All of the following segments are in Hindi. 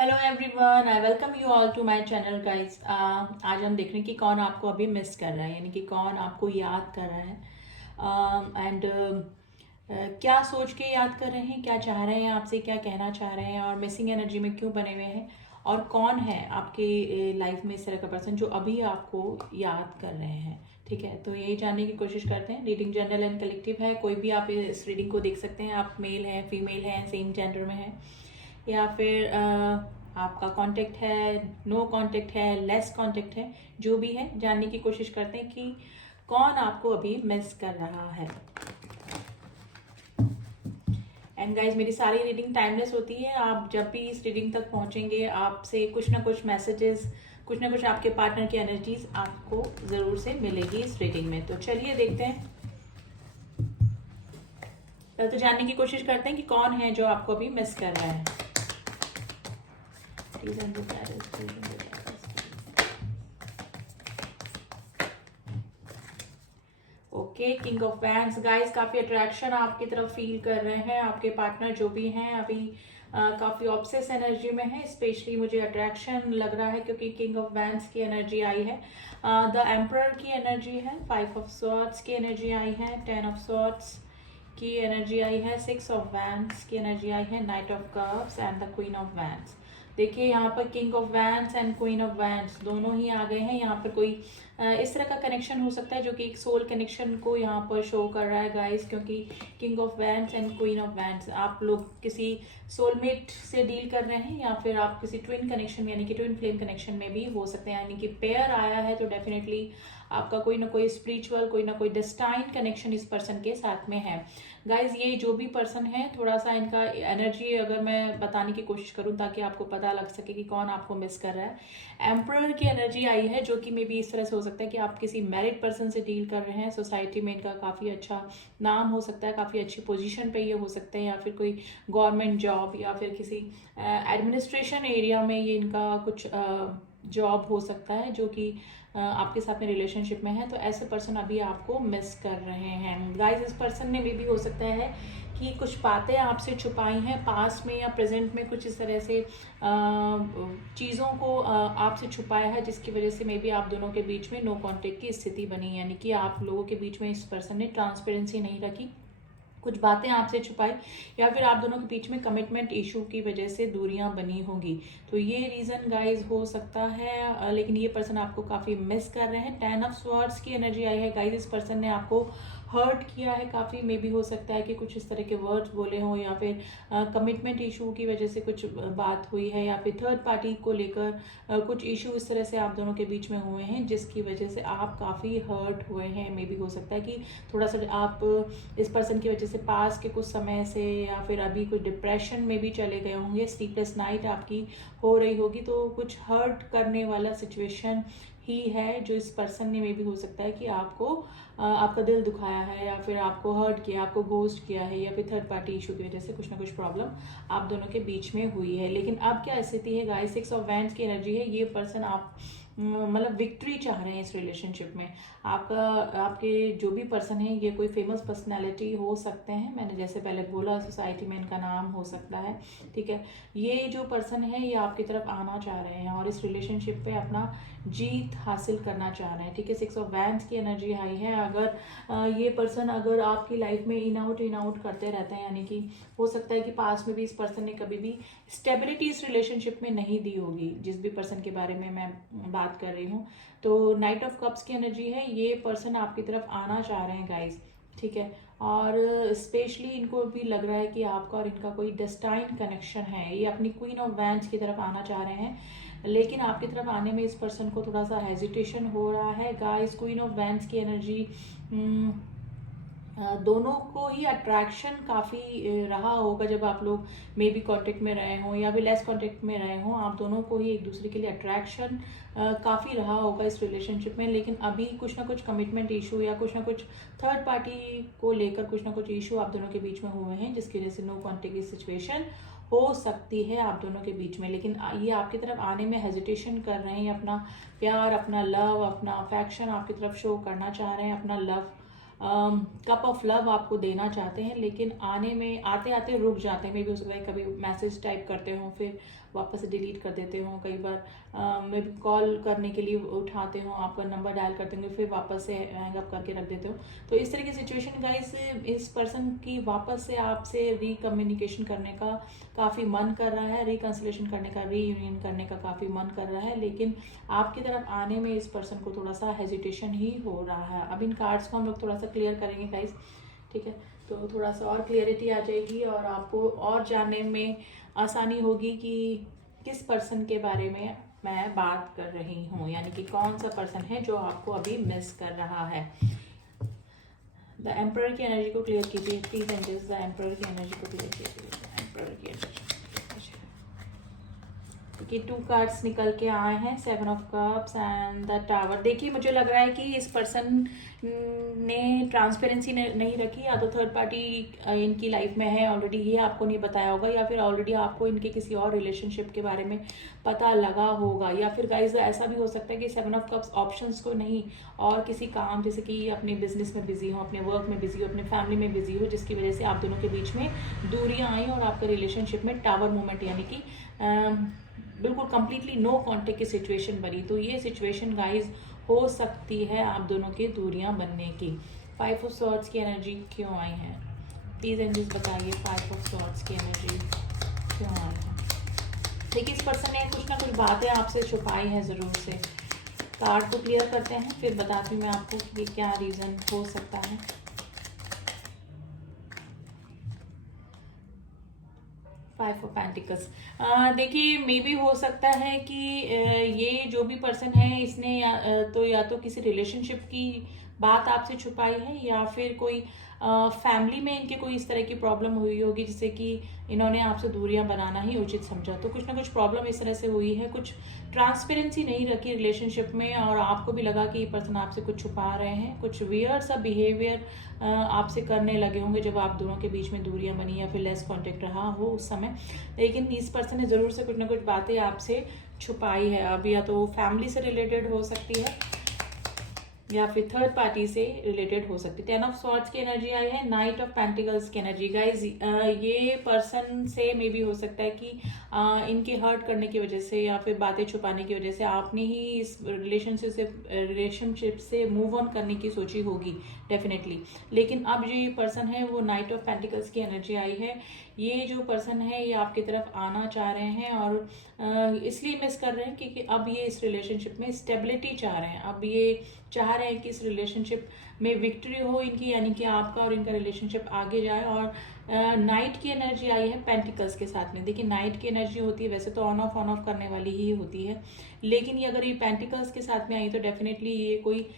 Hello everyone, I welcome you all to my channel guys. आज हम देख रहे हैं कि कौन आपको अभी मिस कर रहा है, यानी कि कौन आपको याद कर रहा है एंड क्या सोच के याद कर रहे हैं, क्या चाह रहे हैं आपसे, क्या कहना चाह रहे हैं और मिसिंग एनर्जी में क्यों बने हुए हैं, और कौन है आपके लाइफ में इस तरह का पर्सन जो अभी आपको याद कर रहे हैं। ठीक है, तो यही जानने की कोशिश करते हैं। रीडिंग जनरल एंड कलेक्टिव है, कोई भी आप इस रीडिंग को देख सकते हैं। आप मेल हैं, फीमेल हैं, सेम जेंडर में हैं, या फिर आपका कांटेक्ट है, नो कांटेक्ट है, लेस कांटेक्ट है, जो भी है जानने की कोशिश करते हैं कि कौन आपको अभी मिस कर रहा है। एंड गाइज, मेरी सारी रीडिंग टाइमलेस होती है। आप जब भी इस रीडिंग तक पहुंचेंगे, आपसे कुछ ना कुछ मैसेजेस, कुछ ना कुछ आपके पार्टनर की एनर्जीज आपको जरूर से मिलेगी इस रीडिंग में। तो चलिए देखते हैं। पहले तो जानने की कोशिश करते हैं कि कौन है जो आपको अभी मिस कर रहा है। Okay, king of wands guys, काफी अट्रैक्शन आपकी तरफ फील कर रहे हैं आपके पार्टनर जो भी हैं अभी। काफी ऑब्सेस एनर्जी में है। स्पेशली मुझे अट्रैक्शन लग रहा है क्योंकि किंग ऑफ वैंड्स की एनर्जी आई है, द एम्परर की एनर्जी है, 5 ऑफ स्वॉर्ड्स की एनर्जी आई है, 10 ऑफ स्वॉर्ड्स की एनर्जी आई है, 6 ऑफ वैंड्स की एनर्जी आई है, night of cups and the queen of wands. देखिए यहाँ पर king of wands and queen of wands दोनों ही आ गए हैं। यहाँ पर कोई इस तरह का कनेक्शन हो सकता है जो कि एक सोल कनेक्शन को यहाँ पर शो कर रहा है गाइस, क्योंकि king of wands and queen of wands, आप लोग किसी सोलमेट से डील कर रहे हैं या फिर आप किसी ट्विन कनेक्शन में यानी कि ट्विन फ्लेम कनेक्शन में भी हो सकते हैं। यानी कि पेयर आया है तो डेफिनेटली आपका कोई ना कोई स्पिरिचुअल, कोई ना कोई डेस्टाइन कनेक्शन इस पर्सन के साथ में है। गाइज, ये जो भी पर्सन है, थोड़ा सा इनका एनर्जी अगर मैं बताने की कोशिश करूं ताकि आपको पता लग सके कि कौन आपको मिस कर रहा है। एम्परर की एनर्जी आई है जो कि मे बी इस तरह से हो सकता है कि आप किसी मैरिड पर्सन से डील कर रहे हैं। सोसाइटी में इनका काफ़ी अच्छा नाम हो सकता है, काफ़ी अच्छी पोजीशन पे ये हो सकते हैं, या फिर कोई गवर्नमेंट जॉब या फिर किसी एडमिनिस्ट्रेशन एरिया में ये इनका कुछ जॉब हो सकता है जो कि आपके साथ में रिलेशनशिप में है। तो ऐसे पर्सन अभी आपको मिस कर रहे हैं गाइस। इस पर्सन ने मे भी हो सकता है कि कुछ बातें आपसे छुपाई हैं पास्ट में या प्रेजेंट में, कुछ इस तरह से चीज़ों को आपसे छुपाया है जिसकी वजह से मे बी आप दोनों के बीच में नो कॉन्टेक्ट की स्थिति बनी, यानी कि आप लोगों के बीच में इस पर्सन ने ट्रांसपेरेंसी नहीं रखी, कुछ बातें आपसे छुपाई, या फिर आप दोनों के बीच में कमिटमेंट इशू की वजह से दूरियां बनी होंगी। तो ये रीजन गाइज हो सकता है, लेकिन ये पर्सन आपको काफी मिस कर रहे हैं। 10 ऑफ स्वॉर्ड्स की एनर्जी आई है गाइज। इस पर्सन ने आपको हर्ट किया है काफी, मे बी हो सकता है कि कुछ इस तरह के वर्ड्स बोले हों, या फिर कमिटमेंट इशू की वजह से कुछ बात हुई है, या फिर थर्ड पार्टी को लेकर कुछ इशू इस तरह से आप दोनों के बीच में हुए हैं जिसकी वजह से आप काफी हर्ट हुए हैं। मे बी हो सकता है कि थोड़ा सा आप इस पर्सन की वजह से पास के कुछ समय से या फिर अभी कुछ डिप्रेशन में भी चले गए होंगे, स्लीपलेस नाइट आपकी हो रही होगी। तो कुछ हर्ट करने वाला सिचुएशन ही है जो इस पर्सन ने मे भी हो सकता है कि आपको आपका दिल दुखाया है, या फिर आपको हर्ट किया, आपको घोस्ट किया है, या फिर थर्ड पार्टी इशू की वजह से कुछ ना कुछ प्रॉब्लम आप दोनों के बीच में हुई है। लेकिन अब क्या स्थिति है गाइस, 6 ऑफ वैंड्स की एनर्जी है। ये पर्सन आप मतलब विक्ट्री चाह रहे हैं इस रिलेशनशिप में। आपका आपके जो भी पर्सन है ये कोई फेमस पर्सनालिटी हो सकते हैं, मैंने जैसे पहले बोला सोसाइटी में इनका नाम हो सकता है। ठीक है, ये जो पर्सन है ये आपकी तरफ आना चाह रहे हैं और इस रिलेशनशिप पे अपना जीत हासिल करना चाह रहे हैं। ठीक है, 6 ऑफ वैंड्स की एनर्जी आई है। अगर ये पर्सन अगर आपकी लाइफ में इन आउट करते रहते हैं, यानी कि हो सकता है कि पास में भी इस पर्सन ने कभी भी स्टेबिलिटी इस रिलेशनशिप में नहीं दी होगी, जिस भी पर्सन के बारे में मैं बात कर रही हूँ। तो नाइट ऑफ कप्स की एनर्जी है, ये पर्सन आपकी तरफ आना चाह रहे हैं गाइस। ठीक है, और स्पेशली इनको भी लग रहा है कि आपका और इनका कोई डेस्टाइन कनेक्शन है। ये अपनी क्वीन ऑफ वैंड्स की तरफ आना चाह रहे हैं, लेकिन आपकी तरफ आने में इस पर्सन को थोड़ा सा हेजिटेशन हो रहा है गाइस। क्वीन ऑफ वैंड्स की एनर्जी, दोनों को ही अट्रैक्शन काफ़ी रहा होगा जब आप लोग मे बी कॉन्टेक्ट में रहे हों या फिर लेस कॉन्टेक्ट में रहे हों। आप दोनों को ही एक दूसरे के लिए अट्रैक्शन काफ़ी रहा होगा इस रिलेशनशिप में, लेकिन अभी कुछ ना कुछ कमिटमेंट इशू या कुछ ना कुछ थर्ड पार्टी को लेकर कुछ ना कुछ इशू आप दोनों के बीच में हुए हैं जिसकी वजह से नो कॉन्टेक्ट की सिचुएशन हो सकती है आप दोनों के बीच में। लेकिन ये आपकी तरफ आने में हेजिटेशन कर रहे हैं, अपना प्यार, अपना लव, अपना अफेक्शन आपकी तरफ शो करना चाह रहे हैं, अपना लव कप ऑफ लव आपको देना चाहते हैं, लेकिन आने में आते आते रुक जाते हैं। मे भी हो सकता है कभी मैसेज टाइप करते हो, फिर वापस डिलीट कर देते हो, कई बार मे बी कॉल करने के लिए उठाते हो, आपका नंबर डायल करते हो फिर वापस से हैंग अप करके रख देते हो। तो इस तरह की सिचुएशन गाइस, इस पर्सन की वापस से आपसे रीकम्युनिकेशन करने का काफ़ी मन कर रहा है, रिकन्सिलेशन करने का, रीयूनियन करने का काफ़ी मन कर रहा है, लेकिन आपकी तरफ आने में इस पर्सन को थोड़ा सा हेजिटेशन ही हो रहा है। अब इन कार्ड्स को हम लोग थोड़ा सा क्लियर करेंगे गाइस, ठीक है, तो थोड़ा सा और क्लियरिटी आ जाएगी और आपको और जानने में आसानी होगी कि किस पर्सन के बारे में मैं बात कर रही हूँ, यानी कि कौन सा पर्सन है जो आपको अभी मिस कर रहा है। द एम्परर की एनर्जी को क्लियर कीजिए प्लीज एंजल्स, द एम्परर की एनर्जी को क्लियर कीजिए, एम्परर की एनर्जी। कि 2 कार्ड्स निकल के आए हैं, 7 of cups and the tower. देखिए मुझे लग रहा है कि इस पर्सन ने ट्रांसपेरेंसी नहीं रखी, या तो थर्ड पार्टी इनकी लाइफ में है ऑलरेडी, ये आपको नहीं बताया होगा, या फिर ऑलरेडी आपको इनके किसी और रिलेशनशिप के बारे में पता लगा होगा, या फिर गाइज ऐसा भी हो सकता है कि 7 ऑफ कप्स ऑप्शंस को नहीं और किसी काम, जैसे कि अपने बिजनेस में बिजी हो, अपने वर्क में बिजी हो, अपने फैमिली में बिजी हो, जिसकी वजह से आप दोनों के बीच में दूरियां आई और आपके रिलेशनशिप में टावर मूवमेंट यानी कि बिल्कुल कंप्लीटली नो कॉन्टेक्ट की सिचुएशन बनी। तो ये सिचुएशन गाइज हो सकती है आप दोनों की दूरियां बनने की। 5 ऑफ सॉर्ड्स की एनर्जी क्यों आई है प्लीज एंजल्स बताइए, 5 ऑफ सॉर्ड्स की एनर्जी क्यों आई है। देखिए इस पर्सन ने कुछ ना कुछ बातें आपसे छुपाई है ज़रूर से। कार्ड को क्लियर करते हैं फिर बताती हूँ मैं आपको कि क्या रीज़न हो सकता है। Five of pentacles. देखिए मे भी हो सकता है कि ये जो भी पर्सन है इसने या तो किसी रिलेशनशिप की बात आपसे छुपाई है, या फिर कोई फैमिली में इनके कोई इस तरह की प्रॉब्लम हुई होगी जिससे कि इन्होंने आपसे दूरियां बनाना ही उचित समझा। तो कुछ ना कुछ प्रॉब्लम इस तरह से हुई है, कुछ ट्रांसपेरेंसी नहीं रखी रिलेशनशिप में, और आपको भी लगा कि ये पर्सन आपसे कुछ छुपा रहे हैं, कुछ वियर्ड सा बिहेवियर आपसे करने लगे होंगे जब आप दोनों के बीच में दूरियां बनी या फिर लेस कांटेक्ट रहा हो उस समय। लेकिन इस पर्सन ने ज़रूर से कुछ ना कुछ बातें आपसे छुपाई है। अब या तो फैमिली से रिलेटेड हो सकती है या फिर थर्ड पार्टी से रिलेटेड हो सकती है। 10 ऑफ सॉर्ड्स की एनर्जी आई है, नाइट ऑफ पेंटिकल्स की एनर्जी। गाइज ये पर्सन से मे भी हो सकता है कि इनके हर्ट करने की वजह से या फिर बातें छुपाने की वजह से आपने ही इस रिलेशनशिप से मूव ऑन करने की सोची होगी डेफिनेटली। लेकिन अब जो ये पर्सन है वो नाइट ऑफ पेंटिकल्स की एनर्जी आई है। ये जो पर्सन है ये आपकी तरफ आना चाह रहे हैं और इसलिए मिस कर रहे हैं क्योंकि अब ये इस रिलेशनशिप में स्टेबिलिटी चाह रहे हैं। अब ये चाह रहे हैं कि इस रिलेशनशिप में विक्ट्री हो इनकी, यानी कि आपका और इनका रिलेशनशिप आगे जाए। और नाइट की एनर्जी आई है पेंटिकल्स के साथ में। देखिए नाइट की एनर्जी होती है वैसे तो ऑन ऑफ करने वाली ही होती है, लेकिन ये अगर ये पेंटिकल्स के साथ में आई तो डेफिनेटली ये कोई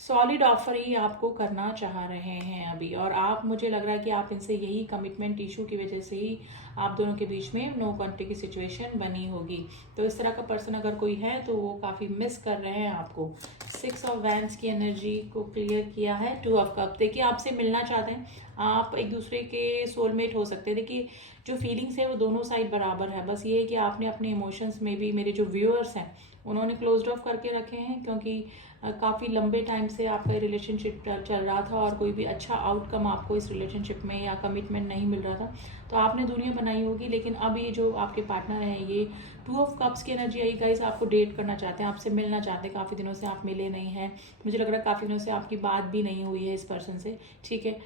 सॉलिड ऑफर ही आपको करना चाह रहे हैं अभी। और आप, मुझे लग रहा है कि आप इनसे यही कमिटमेंट इशू की वजह से ही आप दोनों के बीच में नो कॉन्टेक्ट की सिचुएशन बनी होगी। तो इस तरह का पर्सन अगर कोई है तो वो काफ़ी मिस कर रहे हैं आपको। 6 ऑफ वैंड्स की एनर्जी को क्लियर किया है, 2 ऑफ कप। देखिए आपसे मिलना चाहते हैं, आप एक दूसरे के सोलमेट हो सकते हैं। देखिए जो फीलिंग्स है वो दोनों साइड बराबर है, बस ये है कि आपने अपने इमोशंस में भी, मेरे जो व्यूअर्स हैं उन्होंने क्लोज्ड ऑफ करके रखे हैं क्योंकि काफ़ी लंबे टाइम से आपका रिलेशनशिप चल रहा था और कोई भी अच्छा आउटकम आपको इस रिलेशनशिप में या कमिटमेंट नहीं मिल रहा था, तो आपने दुनिया बनाई होगी। लेकिन अब ये जो आपके पार्टनर हैं ये 2 ऑफ कप्स की एनर्जी आई। गाइस आपको डेट करना चाहते हैं, आपसे मिलना चाहते हैं, काफ़ी दिनों से आप मिले नहीं हैं, मुझे लग रहा है काफ़ी दिनों से आपकी बात भी नहीं हुई है इस पर्सन से, ठीक है।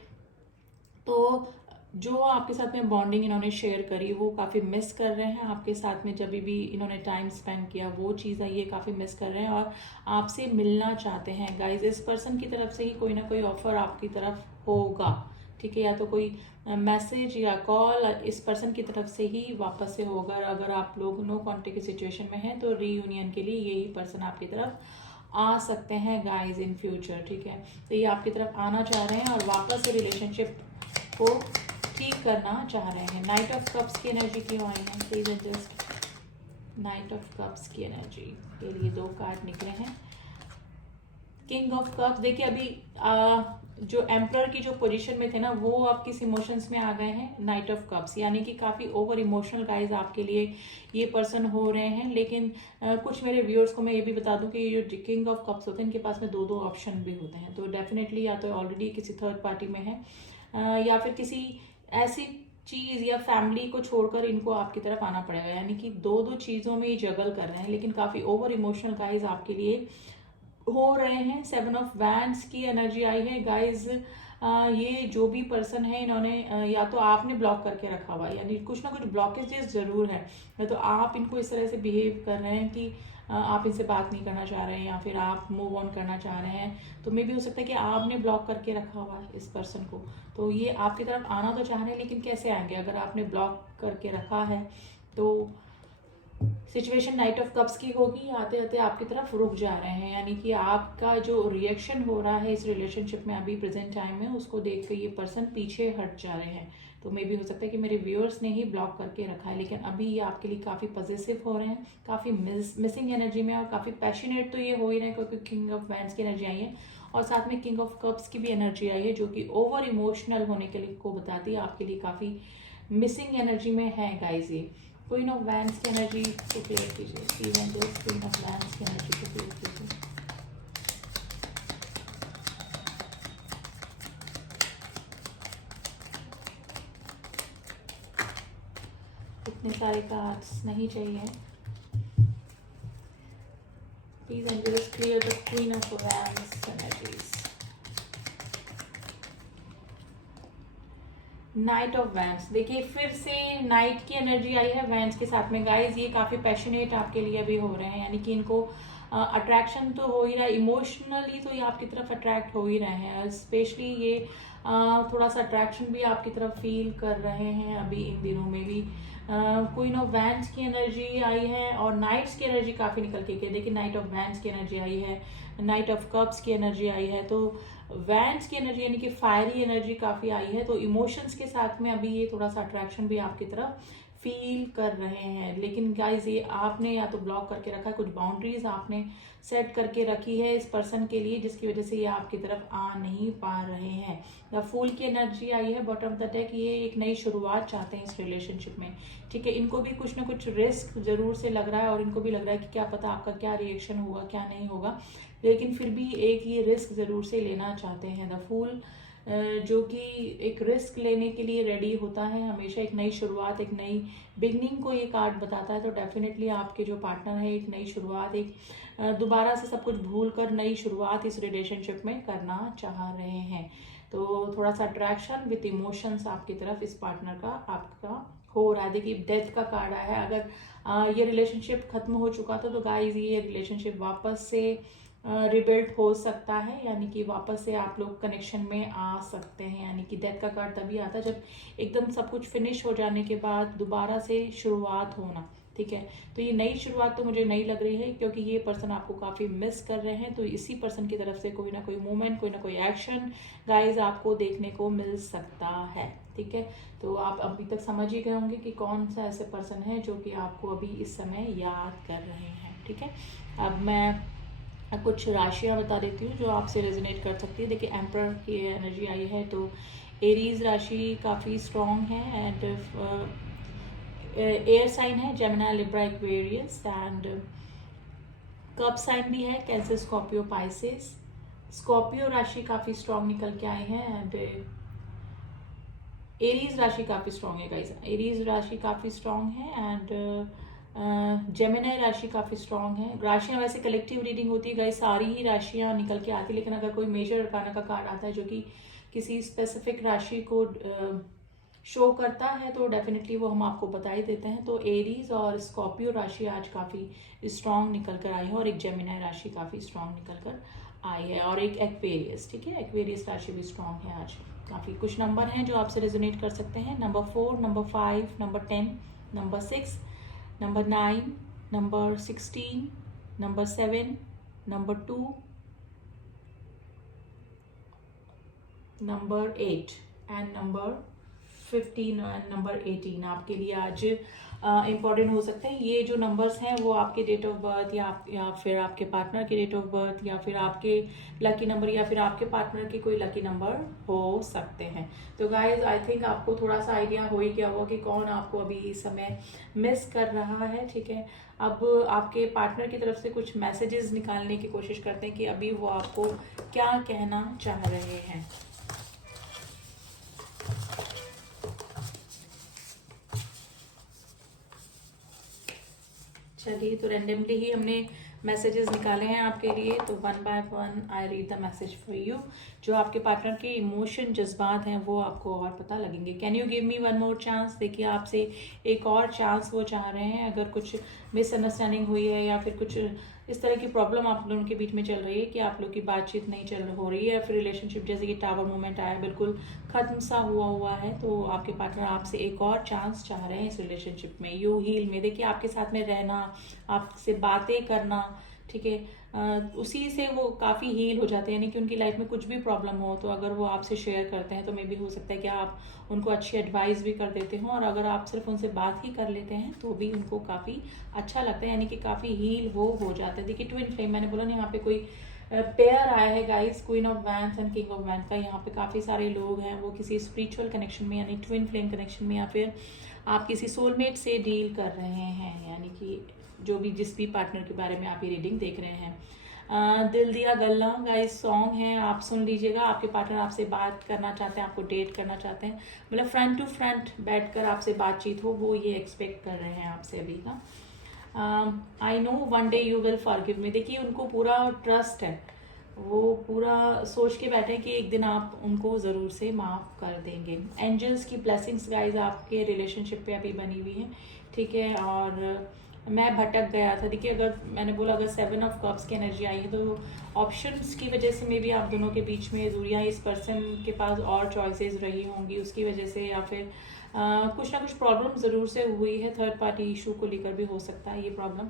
तो जो आपके साथ में बॉन्डिंग इन्होंने शेयर करी वो काफ़ी मिस कर रहे हैं आपके साथ में, जब भी इन्होंने टाइम स्पेंड किया वो चीज़ ये काफ़ी मिस कर रहे हैं और आपसे मिलना चाहते हैं। गाइज इस पर्सन की तरफ से ही कोई ना कोई ऑफर आपकी तरफ होगा, ठीक है, या तो कोई मैसेज या कॉल इस पर्सन की तरफ से ही वापस से होगा। अगर आप लोग नो कॉन्टेक्ट की सिचुएशन में हैं तो रीयूनियन के लिए यही पर्सन आपकी तरफ आ सकते हैं गाइज इन फ्यूचर, ठीक है। तो ये आपकी तरफ आना चाह रहे हैं और वापस से रिलेशनशिप को ठीक करना चाह रहे हैं। नाइट ऑफ कप्स की एनर्जी क्यों आई है please just, night of cups की एनर्जी के लिए 2 कार्ड निकले हैं। King of cups. देखिए अभी जो एम्परर की जो पोजीशन में थे ना वो अब किस इमोशंस में आ गए हैं, नाइट ऑफ कप्स, यानी कि काफ़ी ओवर इमोशनल गाइज आपके लिए ये पर्सन हो रहे हैं। लेकिन कुछ मेरे व्यूअर्स को मैं ये भी बता दूं कि ये जो किंग ऑफ कप्स होते हैं इनके पास में 2 ऑप्शन भी होते हैं। तो डेफिनेटली या तो ऑलरेडी किसी थर्ड पार्टी में है या फिर किसी ऐसी चीज या फैमिली को छोड़कर इनको आपकी तरफ आना पड़ेगा, यानी कि दो दो चीजों में ये जगल कर रहे हैं, लेकिन काफी ओवर इमोशनल गाइज आपके लिए हो रहे हैं। 7 ऑफ वैंड्स की एनर्जी आई है गाइज। ये जो भी पर्सन है इन्होंने या तो आपने ब्लॉक करके रखा हुआ है, यानी कुछ ना कुछ ब्लॉकेजेस जरूर है, या तो आप इनको इस तरह से बिहेव कर रहे हैं कि आप इनसे बात नहीं करना चाह रहे हैं, या फिर आप मूव ऑन करना चाह रहे हैं। तो मे भी हो सकता है कि आपने ब्लॉक करके रखा हुआ है इस पर्सन को, तो ये आपकी तरफ आना तो चाह रहे हैं, लेकिन कैसे आएंगे अगर आपने ब्लॉक करके रखा है। तो सिचुएशन नाइट ऑफ कप्स की होगी, आते आते आपकी तरफ रुक जा रहे हैं, यानी कि आपका जो रिएक्शन हो रहा है इस रिलेशनशिप में अभी प्रेजेंट टाइम में, उसको देख कर ये पर्सन पीछे हट जा रहे हैं। तो मे भी हो सकता है कि मेरे व्यूअर्स ने ही ब्लॉक करके रखा है, लेकिन अभी ये आपके लिए काफ़ी पॉजिटिव हो रहे हैं, काफ़ी मिसिंग एनर्जी में, और काफ़ी पैशनेट तो ये हो ही रहे हैं क्योंकि किंग ऑफ वैंड्स की एनर्जी आई है, और साथ में किंग ऑफ कप्स की भी एनर्जी आई है, जो कि ओवर इमोशनल होने के लिए को बताती है, आपके लिए काफ़ी मिसिंग एनर्जी में है गाइज। ये क्वीन ऑफ वैंड्स की एनर्जी को क्लियर कीजिए, please angels queen of wands की एनर्जी को क्लियर कीजिए। इतने सारे कार्ड्स नहीं चाहिए, please angels clear the queen of wands energies. Knight of wands, देखिए फिर से नाइट की एनर्जी आई है वैंड्स के साथ में गाइज। ये काफी पैशनेट आपके लिए अभी हो रहे हैं, यानी कि इनको अट्रैक्शन तो हो ही रहा है, इमोशनली तो ये आपकी तरफ अट्रैक्ट हो ही रहे हैं, स्पेशली ये थोड़ा सा अट्रैक्शन भी आपकी तरफ फील कर रहे हैं अभी इन दिनों में भी। क्वीन ऑफ वैंड्स की एनर्जी आई है और नाइट्स की एनर्जी काफी निकल के देखिए, नाइट ऑफ वैंड्स की एनर्जी आई है, नाइट ऑफ कप्स की एनर्जी आई है, तो वैंड्स की एनर्जी यानी कि फायरी एनर्जी काफी आई है। तो इमोशंस के साथ में अभी ये थोड़ा सा अट्रैक्शन भी आपकी तरफ फील कर रहे हैं, लेकिन गाइज ये आपने या तो ब्लॉक करके रखा है, कुछ बाउंड्रीज आपने सेट करके रखी है इस पर्सन के लिए, जिसकी वजह से ये आपकी तरफ आ नहीं पा रहे हैं। द फूल की एनर्जी आई है बॉटम ऑफ द डेक, ये एक नई शुरुआत चाहते हैं इस रिलेशनशिप में, ठीक है। इनको भी कुछ ना कुछ रिस्क जरूर से लग रहा है, और इनको भी लग रहा है कि क्या पता आपका क्या रिएक्शन होगा क्या नहीं होगा, लेकिन फिर भी एक ये रिस्क जरूर से लेना चाहते हैं। द फूल जो कि एक रिस्क लेने के लिए रेडी होता है हमेशा, एक नई शुरुआत, एक नई बिगनिंग को ये कार्ड बताता है। तो डेफिनेटली आपके जो पार्टनर है एक नई शुरुआत, एक दोबारा से सब कुछ भूल कर नई शुरुआत इस रिलेशनशिप में करना चाह रहे हैं। तो थोड़ा सा अट्रैक्शन विथ इमोशंस आपकी तरफ इस पार्टनर का आपका हो रहा है। देखिए डेथ का कार्ड आया है, अगर ये रिलेशनशिप खत्म हो चुका था तो गाइज ये रिलेशनशिप वापस से रिबिल्ड हो सकता है, यानी कि वापस से आप लोग कनेक्शन में आ सकते हैं। यानी कि डेथ का कार्ड तभी आता है जब एकदम सब कुछ फिनिश हो जाने के बाद दोबारा से शुरुआत होना, ठीक है। तो ये नई शुरुआत तो मुझे नहीं लग रही है, क्योंकि ये पर्सन आपको काफी मिस कर रहे हैं, तो इसी पर्सन की तरफ से कोई ना कोई मूवमेंट, कोई ना कोई एक्शन गाइज आपको देखने को मिल सकता है, ठीक है। तो आप अभी तक समझ ही गए होंगे कि कौन सा ऐसे पर्सन है जो कि आपको अभी इस समय याद कर रहे हैं, ठीक है। अब मैं कुछ राशियां बता देती हूँ जो आपसे रेजोनेट कर सकती है। देखिए एम्परर की एनर्जी आई है, तो एरीज राशि काफ़ी स्ट्रॉन्ग है, एंड एयर साइन है Gemini Libra Aquarius, and cup sign भी है कैंसर स्कॉर्पियो पाइसेस। स्कॉर्पियो राशि काफ़ी स्ट्रॉन्ग निकल के आए हैं, एंड एरीज राशि काफ़ी स्ट्रॉन्ग है गाइस, एरीज राशि काफ़ी स्ट्रॉन्ग है, एंड जेमिनी राशि काफी स्ट्रॉन्ग है। राशियां वैसे कलेक्टिव रीडिंग होती है गाइस, सारी ही राशियां निकल के आती है, लेकिन अगर कोई मेजर अरकाना का कार्ड आता है जो कि किसी स्पेसिफिक राशि को शो करता है तो डेफिनेटली वो हम आपको बता ही देते हैं। तो एरीज और स्कॉर्पियो राशि आज काफी स्ट्रॉन्ग निकल कर आई है, और एक जेमिनी राशि काफी स्ट्रॉन्ग निकल कर आई है, और एक एक्वेरियस, ठीक है, एक्वेरियस राशि भी स्ट्रॉन्ग है आज। काफी कुछ नंबर हैं जो आपसे रेजोनेट कर सकते हैं, number 4, number 5, number 10, number 6, number 9, number 16, number 7, number 2, number 8 and number 15 and number 18 आपके लिए आज इम्पॉर्टेंट हो सकते हैं। ये जो नंबर्स हैं वो आपके डेट ऑफ बर्थ या फिर आपके पार्टनर के डेट ऑफ बर्थ, या फिर आपके लकी नंबर, या फिर आपके पार्टनर के कोई लकी नंबर हो सकते हैं। तो गाइज आई थिंक आपको थोड़ा सा आइडिया हो ही गया होगा कि कौन आपको अभी इस समय मिस कर रहा है, ठीक है। अब आपके पार्टनर की तरफ से कुछ मैसेजेस निकालने की कोशिश करते हैं कि अभी वो आपको क्या कहना चाह रहे हैं। चलिए, तो रैंडमली ही हमने मैसेजेस निकाले हैं आपके लिए, तो one by one I read the message for you. जो आपके पार्टनर के इमोशन जज्बात हैं वो आपको और पता लगेंगे। Can you give me one more chance? देखिए, आपसे एक और चांस वो चाह रहे हैं। अगर कुछ मिसअंडरस्टैंडिंग हुई है या फिर कुछ इस तरह की प्रॉब्लम आप लोगों के बीच में चल रही है कि आप लोग की बातचीत नहीं हो रही है, या फिर रिलेशनशिप जैसे कि टावर मोमेंट आया बिल्कुल खत्म सा हुआ है, तो आपके पार्टनर आपसे एक और चांस चाह रहे हैं इस रिलेशनशिप में। यू हील में देखिए, आपके साथ में रहना, आपसे बातें करना, ठीक है, उसी से वो काफ़ी हील हो जाते हैं। यानी कि उनकी लाइफ में कुछ भी प्रॉब्लम हो तो अगर वो आपसे शेयर करते हैं तो मे बी हो सकता है कि आप उनको अच्छी एडवाइस भी कर देते हो, और अगर आप सिर्फ उनसे बात ही कर लेते हैं तो भी उनको काफ़ी अच्छा लगता है, यानी कि काफ़ी हील हो जाता है। देखिए, ट्विन फ्लेम, मैंने बोला ना यहाँ पे कोई पेयर आया है guys, queen of wands and king of wands का। यहाँ पे काफ़ी सारे लोग हैं, वो किसी स्पिरिचुअल कनेक्शन में यानी ट्विन फ्लेम कनेक्शन में, या फिर आप किसी सोलमेट से डील कर रहे हैं, यानी कि जो भी जिस भी पार्टनर के बारे में आप ये रीडिंग देख रहे हैं। दिल दिया गल्ला गाइस सॉन्ग है, आप सुन लीजिएगा। आपके पार्टनर आपसे बात करना चाहते हैं, आपको डेट करना चाहते हैं, मतलब फ्रंट टू फ्रंट बैठकर आपसे बातचीत हो, वो ये एक्सपेक्ट कर रहे हैं आपसे अभी का। I know one day you will forgive me. देखिए, उनको पूरा ट्रस्ट है, वो पूरा सोच के बैठे हैं कि एक दिन आप उनको ज़रूर से माफ़ कर देंगे। एंजल्स की ब्लेसिंग्स गाइज आपके रिलेशनशिप पे अभी बनी हुई है, ठीक है। और मैं भटक गया था, देखिए अगर मैंने बोला अगर 7 ऑफ कप्स की एनर्जी आई है तो ऑप्शंस की वजह से मे बी आप दोनों के बीच में दूरियां, इस पर्सन के पास और चॉइसेस रही होंगी उसकी वजह से, या फिर कुछ ना कुछ प्रॉब्लम ज़रूर से हुई है। थर्ड पार्टी इशू को लेकर भी हो सकता है ये प्रॉब्लम,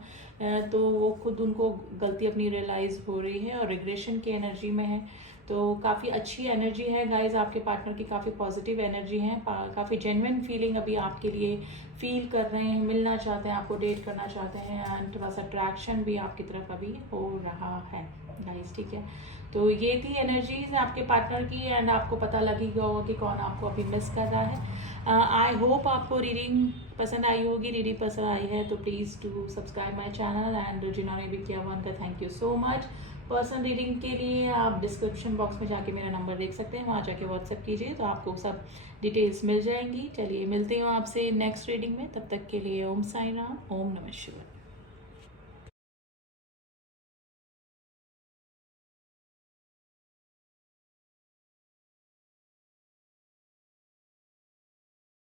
तो वो खुद उनको गलती अपनी रियलाइज़ हो रही है और रिग्रेशन की एनर्जी में है। तो काफ़ी अच्छी एनर्जी है गाइज आपके पार्टनर की, काफ़ी पॉजिटिव एनर्जी है, काफ़ी जेन्युइन फीलिंग अभी आपके लिए फील कर रहे हैं, मिलना चाहते हैं, आपको डेट करना चाहते हैं, एंड थोड़ा सा अट्रैक्शन भी आपकी तरफ अभी हो रहा है गाइज, ठीक है। तो ये थी एनर्जीज आपके पार्टनर की, एंड आपको पता लग ही गया होगा कि कौन आपको अभी मिस कर रहा है। आई होप आपको रीडिंग पसंद आई होगी। रीडिंग पसंद आई है तो please to subscribe my channel, and जिन्होंने भी किया हुआ उनका thank you so much. Personal reading के लिए आप डिस्क्रिप्शन बॉक्स में जाके मेरा नंबर देख सकते हैं, वहाँ जाके व्हाट्सएप कीजिए तो आपको सब डिटेल्स मिल जाएंगी। चलिए मिलती हूँ आपसे नेक्स्ट रीडिंग में, तब तक के लिए ओम साई राम, ओम नमः शिवाय।